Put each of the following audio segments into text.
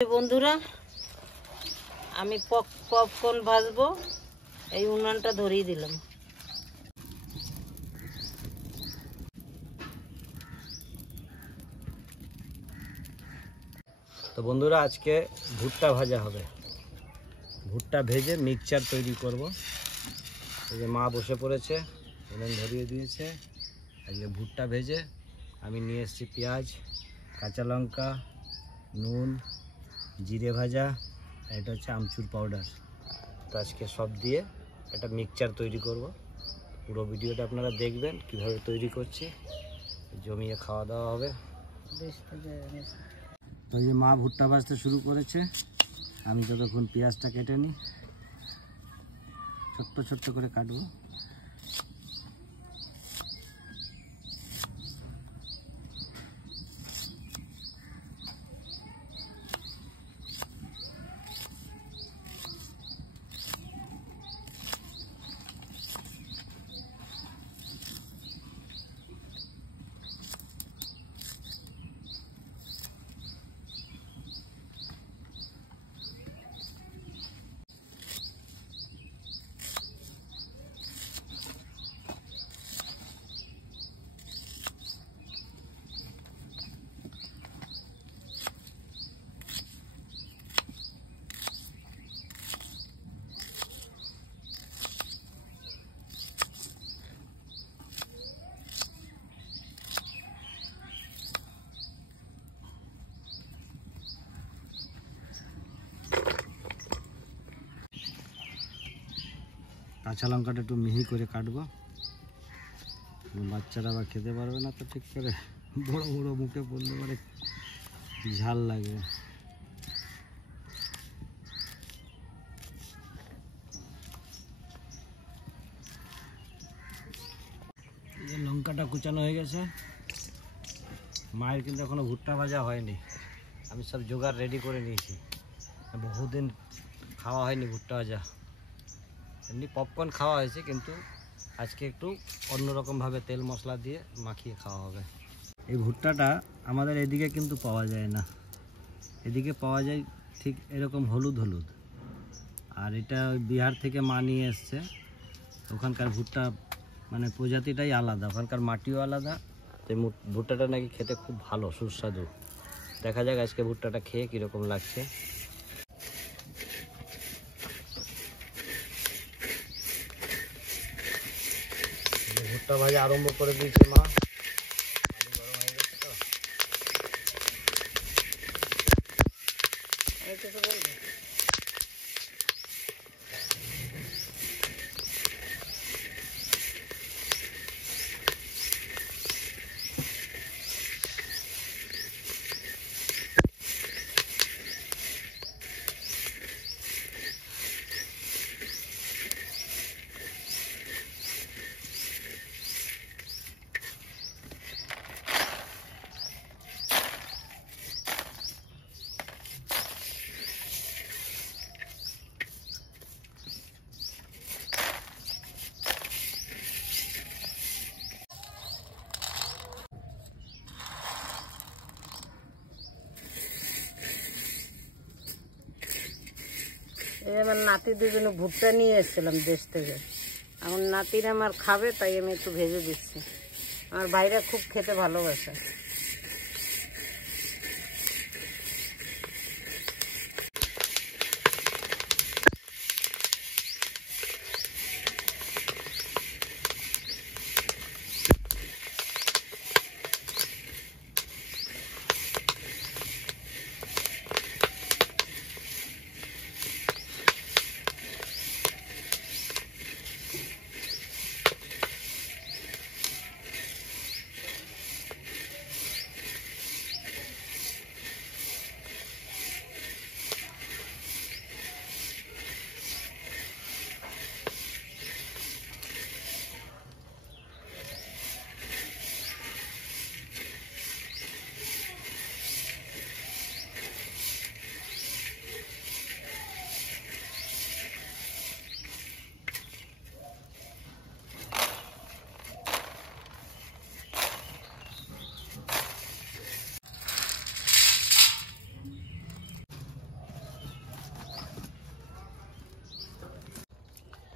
বন্ধুরা, আমি পপকর্ন ভাজবো। এই উনানটা ধরিয়ে দিলাম। তো বন্ধুরা, আজকে ভুট্টা ভাজা হবে। ভুট্টা ভেজে মিক্সচার তৈরি করব। এই যে মা বসে পড়েছে, উনুন ধরিয়ে দিয়েছে। আজকে ভুট্টা ভেজে আমি নিয়ে এসেছি পেঁয়াজ, কাঁচা লঙ্কা, নুন, জিরে ভাজা, এটা হচ্ছে আমচুর পাউডার। তো আজকে সব দিয়ে একটা মিক্সচার তৈরি করব। পুরো ভিডিওটা আপনারা দেখবেন কিভাবে তৈরি করছি। জমিয়ে খাওয়া দাওয়া হবে। তো এই যে মা ভুট্টা ভাজতে শুরু করেছে, আমি ততক্ষণ পেঁয়াজটা কেটে নিই। ছোট্ট ছোট্ট করে কাটবো। কাঁচা লঙ্কাটা একটু মিহি করে কাটবো, বাচ্চারা আবার খেতে পারবে না তো ঠিক করে। বড় বড় মুখে পড়লে মানে ঝাল লাগবে। এই লঙ্কাটা কুচানো হয়ে গেছে। মায়ের কিন্তু এখনো ভুট্টা ভাজা হয়নি। আমি সব জোগাড় রেডি করে নিয়েছি। বহুদিন খাওয়া হয়নি ভুট্টা ভাজা। এমনি পপকর্ন খাওয়া হয়েছে, কিন্তু আজকে একটু অন্যরকমভাবে তেল মশলা দিয়ে মাখিয়ে খাওয়া হবে। এই ভুট্টাটা আমাদের এদিকে কিন্তু পাওয়া যায় না। এদিকে পাওয়া যায় ঠিক এরকম হলুদ হলুদ। আর এটা বিহার থেকে মা নিয়ে এসছে। ওখানকার ভুট্টা মানে প্রজাতিটাই আলাদা, ওখানকার মাটিও আলাদা। তো ভুট্টাটা নাকি খেতে খুব ভালো, সুস্বাদু। দেখা যাক আজকে ভুট্টাটা খেয়ে কীরকম লাগছে। ভুট্টা ভাজা আরম্ভ করে দিয়েছে মা। গরম হয়ে গেছে তো। এই আমার নাতিদের জন্য ভুট্টা নিয়ে এসেছিলাম দেশ থেকে। এখন নাতিরা আমার খাবে, তাই আমি একটু ভেজে দিচ্ছি। আমার ভাইরা খুব খেতে ভালোবাসে।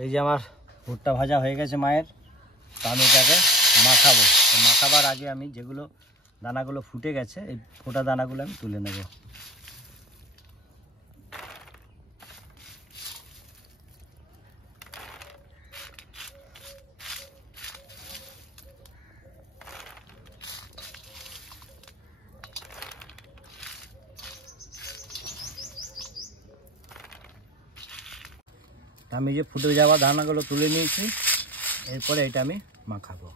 এই যে আমার ভুট্টা ভাজা হয়ে গেছে মায়ের, তো আমি এটাকে মাখাবো। তো মাখাবার আগে আমি যেগুলো দানাগুলো ফুটে গেছে, এই ফোটা দানাগুলো আমি তুলে নেব। আমি যে ফুটে যাওয়া দানাগুলো তুলে নিয়েছি, এরপরে এটা আমি মাখাবো।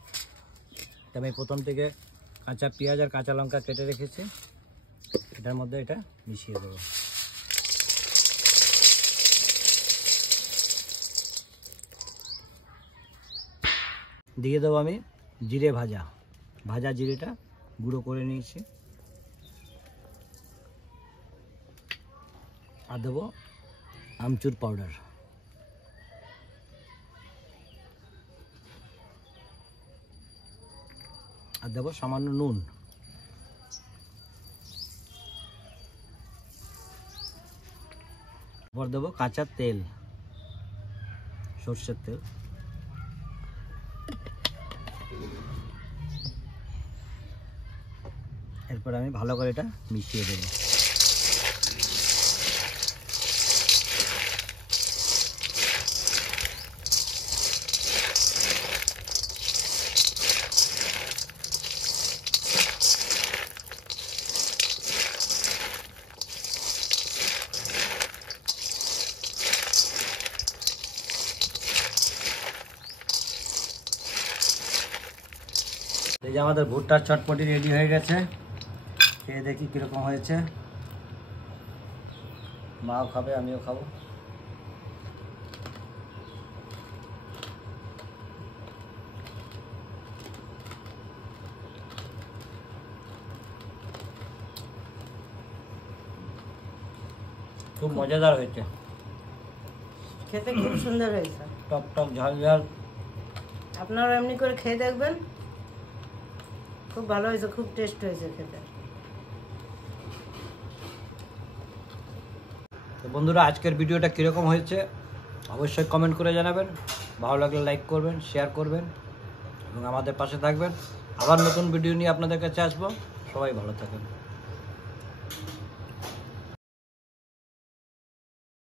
এটা আমি প্রথম থেকে কাঁচা পেঁয়াজ আর কাঁচা লঙ্কা কেটে রেখেছি, এটার মধ্যে এটা মিশিয়ে দেবো। দিয়ে দেবো আমি জিরে ভাজা জিরেটা গুঁড়ো করে নিয়েছি, আর দেবো আমচুর পাউডার, আর দেবো সামান্য নুন। এরপর দেবো কাঁচা তেল, সর্ষের তেল। এরপর আমি ভালো করে এটা মিশিয়ে দেবো। এই যে আমাদের ভুট্টার চটপটি রেডি হয়ে গেছে, খেয়ে দেখি কীরকম হয়েছে। মাও খাবে, আমিও খাবো। খুব মজাদার হয়েছে, খেতে খুব সুন্দর হয়েছে, টক টক ঝাল ঝাল। আপনারা এমনি করে খেয়ে দেখবেন, খুব ভালো হয়েছে, খুব টেস্ট হয়েছে খেতে। তো বন্ধুরা, আজকের ভিডিওটা কীরকম হয়েছে অবশ্যই কমেন্ট করে জানাবেন। ভালো লাগলে লাইক করবেন, শেয়ার করবেন এবং আমাদের পাশে থাকবেন। আবার নতুন ভিডিও নিয়ে আপনাদের কাছে আসবো। সবাই ভালো থাকেন।